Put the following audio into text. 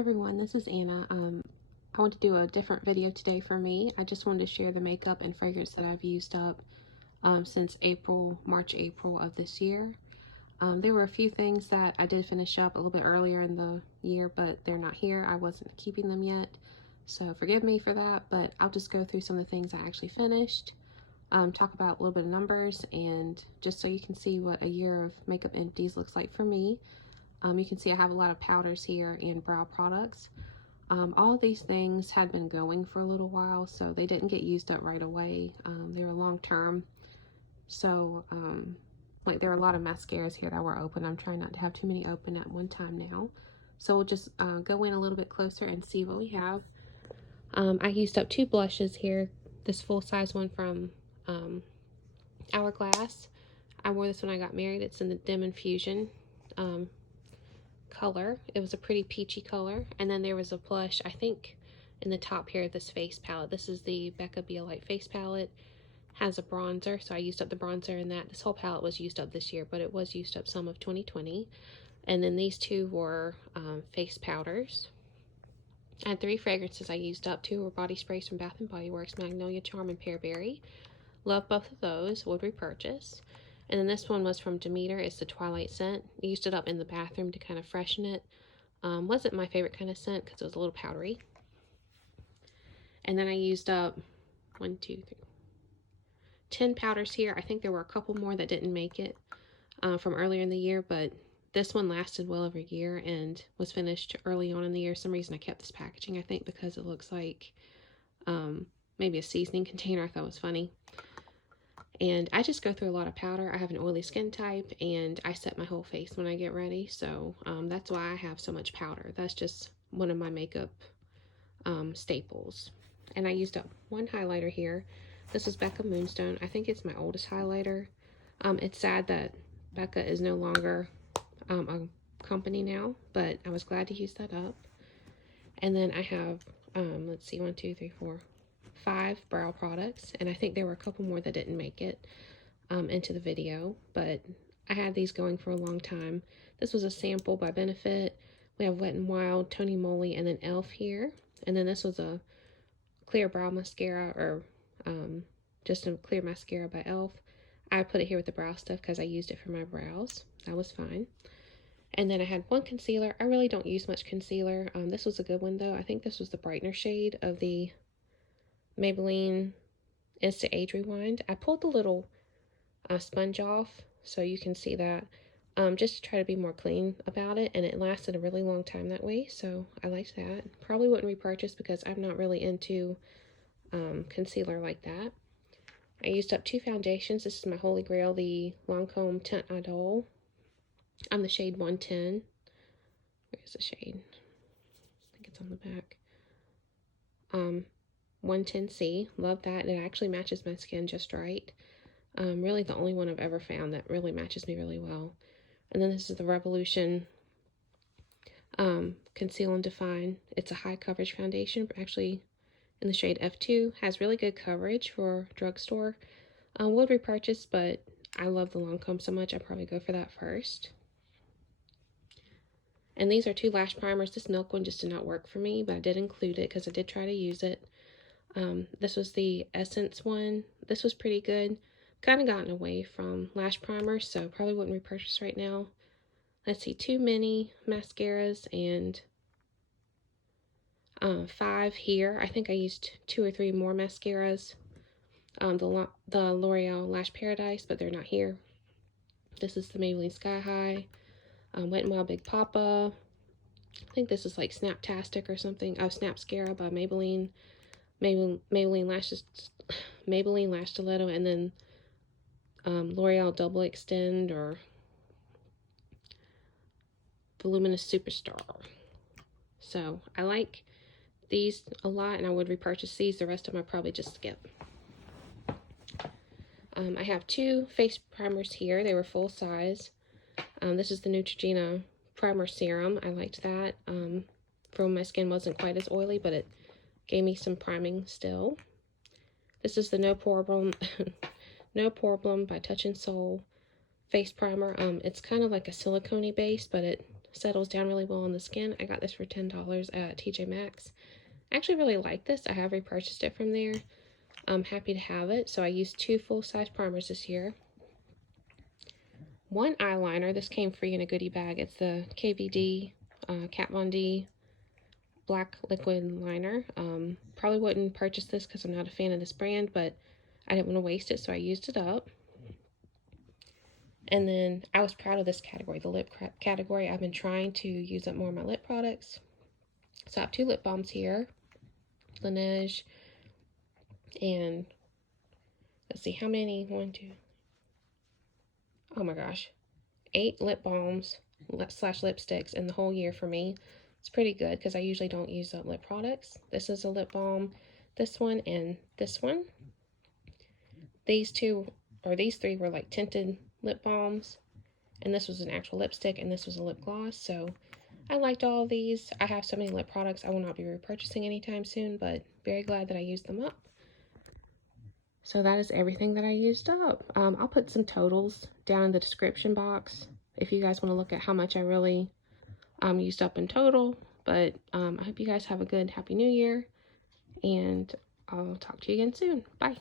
everyone, this is Anna. I want to do a different video today for me. I just wanted to share the makeup and fragrance that I've used up since March, April of this year. There were a few things that I did finish up a little bit earlier in the year, but they're not here. I wasn't keeping them yet, so forgive me for that, but I'll just go through some of the things I actually finished, talk about a little bit of numbers, and just so you can see what a year of makeup empties looks like for me. You can see I have a lot of powders here and brow products. All of these things had been going for a little while, so they didn't get used up right away. They were long term, so like there are a lot of mascaras here that were open. I'm trying not to have too many open at one time now. So we'll just go in a little bit closer and see what we have. I used up two blushes here. This full-size one from Hourglass. I wore this when I got married. It's in the Dim Infusion color. It was a pretty peachy color. And then there was a blush, I think, in the top here of this face palette. This is the Becca Be a Light face palette. Has a bronzer, so I used up the bronzer in that. This whole palette was used up this year, but it was used up some of 2020. And then these two were face powders. I had three fragrances I used up. Two were body sprays from Bath & Body Works, Magnolia Charm and Pearberry. Love both of those, would repurchase. And then this one was from Demeter. It's the Twilight scent. I used it up in the bathroom to kind of freshen it. Wasn't my favorite kind of scent because it was a little powdery. And then I used up 10 powders here. I think there were a couple more that didn't make it from earlier in the year, but this one lasted well over a year and was finished early on in the year. For some reason I kept this packaging, I think because it looks like maybe a seasoning container. I thought it was funny. And I just go through a lot of powder. I have an oily skin type, and I set my whole face when I get ready. So that's why I have so much powder. That's just one of my makeup staples. And I used up one highlighter here. This is Becca Moonstone. I think it's my oldest highlighter. It's sad that Becca is no longer a company now, but I was glad to use that up. And then I have, let's see, 5 brow products, and I think there were a couple more that didn't make it into the video, but I had these going for a long time. This was a sample by Benefit. We have Wet n Wild, Tony Moly, and then e.l.f. here. And then this was a clear brow mascara, or just a clear mascara by e.l.f. I put it here with the brow stuff because I used it for my brows. That was fine. And then I had one concealer. I really don't use much concealer. This was a good one though. I think this was the brightener shade of the Maybelline Instant Age Rewind. I pulled the little sponge off so you can see that, just to try to be more clean about it, and it lasted a really long time that way, so I liked that. Probably wouldn't repurchase because I'm not really into concealer like that. I used up two foundations. This is my holy grail, the Lancome Teint Idole. I'm the shade 110. Where's the shade? I think it's on the back. 110C. Love that. It actually matches my skin just right. Really the only one I've ever found that really matches me really well. And then this is the Revolution Conceal and Define. It's a high coverage foundation, but actually in the shade F2. Has really good coverage for drugstore. Would repurchase, but I love the Lancome so much, I'd probably go for that first. And these are two lash primers. This milk one just did not work for me, but I did include it because I did try to use it. This was the Essence one. This was pretty good. Kind of gotten away from lash primers, so probably wouldn't repurchase right now. Let's see, 2 mini mascaras and 5 here. I think I used 2 or 3 more mascaras. The L'Oreal Lash Paradise, but they're not here. This is the Maybelline Sky High. Wet n Wild Big Papa. I think this is like Snaptastic or something. Oh, Snapscara by Maybelline. Maybelline Lash Stiletto, and then L'Oreal Double Extend or Voluminous Superstar. So I like these a lot, and I would repurchase these. The rest of them I probably just skip. I have 2 face primers here. They were full size. This is the Neutrogena Primer Serum. I liked that. From my skin wasn't quite as oily, but it gave me some priming still. This is the No Problem by Touch in Soul face primer. It's kind of like a silicone base, but it settles down really well on the skin. I got this for $10 at TJ Maxx. I actually really like this. I have repurchased it from there. I'm happy to have it. So I used 2 full-size primers this year. 1 eyeliner. This came free in a goodie bag. It's the KVD Kat Von D black liquid liner. Probably wouldn't purchase this because I'm not a fan of this brand, but I didn't want to waste it, so I used it up. And then I was proud of this category, the lip category. I've been trying to use up more of my lip products. So I have 2 lip balms here, Laneige, and let's see how many. 1, 2. Oh my gosh, 8 lip balms slash lipsticks in the whole year for me. It's pretty good because I usually don't use up lip products. This is a lip balm, this one, and this one. These 2 or these 3 were like tinted lip balms, and this was an actual lipstick, and this was a lip gloss. So I liked all of these. I have so many lip products I will not be repurchasing anytime soon, but very glad that I used them up. So that is everything that I used up. I'll put some totals down in the description box if you guys want to look at how much I really used up in total. But I hope you guys have a good Happy New Year, and I'll talk to you again soon. Bye.